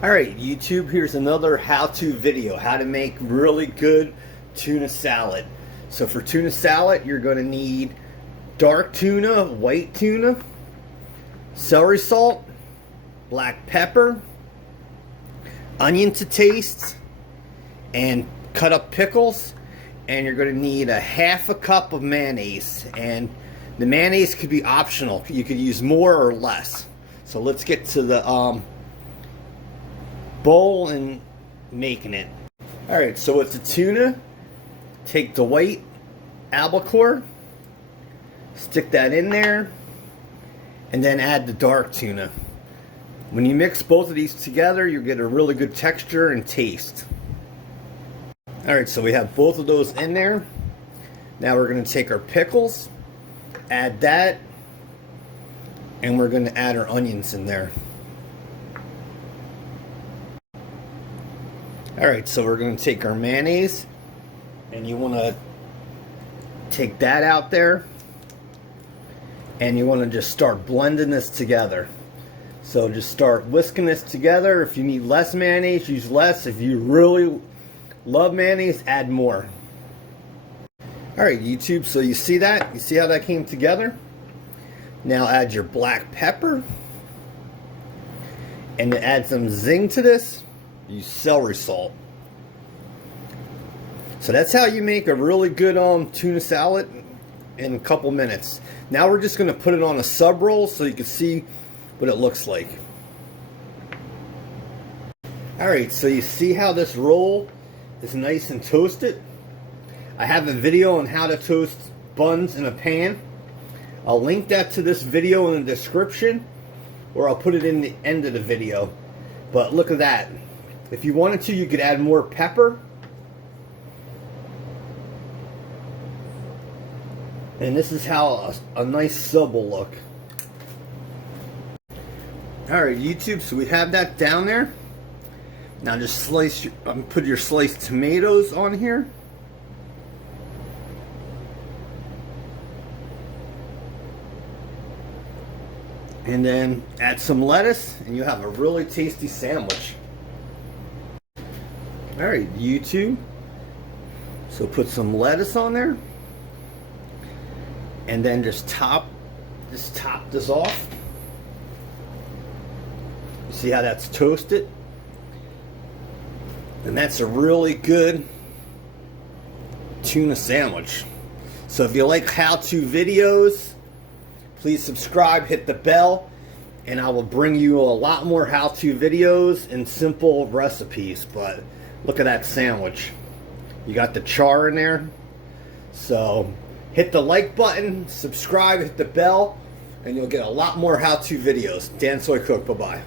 Alright YouTube, here's another how-to video, how to make really good tuna salad. So for tuna salad, you're going to need dark tuna, white tuna, celery salt, black pepper, onion to taste, and cut up pickles. And you're going to need a half a cup of mayonnaise, and the mayonnaise could be optional. You could use more or less. So let's get to the bowl and making it. Alright, so with the tuna, take the white albacore, stick that in there, and then add the dark tuna. When you mix both of these together, you get a really good texture and taste. Alright, so we have both of those in there. Now we're going to take our pickles, add that, and we're going to add our onions in there. Alright, so we're going to take our mayonnaise, and you want to take that out there, and you want to just start blending this together. So just start whisking this together. If you need less mayonnaise, use less. If you really love mayonnaise, add more. Alright YouTube, so you see that? You see how that came together? Now add your black pepper, and to add some zing to this, use celery salt. So that's how you make a really good tuna salad in a couple minutes. Now we're just going to put it on a sub roll so you can see what it looks like. Alright, so you see how this roll is nice and toasted? I have a video on how to toast buns in a pan. I'll link that to this video in the description, or I'll put it in the end of the video. But look at that. If you wanted to, you could add more pepper. And this is how a nice sub will look. Alright YouTube, so we have that down there. Now just put your sliced tomatoes on here. And then add some lettuce, and you have a really tasty sandwich. Alright YouTube, so put some lettuce on there, and then just top this off. You see how that's toasted? And that's a really good tuna sandwich. So if you like how-to videos, please subscribe, hit the bell, and I will bring you a lot more how-to videos and simple recipes. But look at that sandwich. You got the char in there. So hit the like button, subscribe, hit the bell, and you'll get a lot more how-to videos. Dan Soy Cook, bye-bye.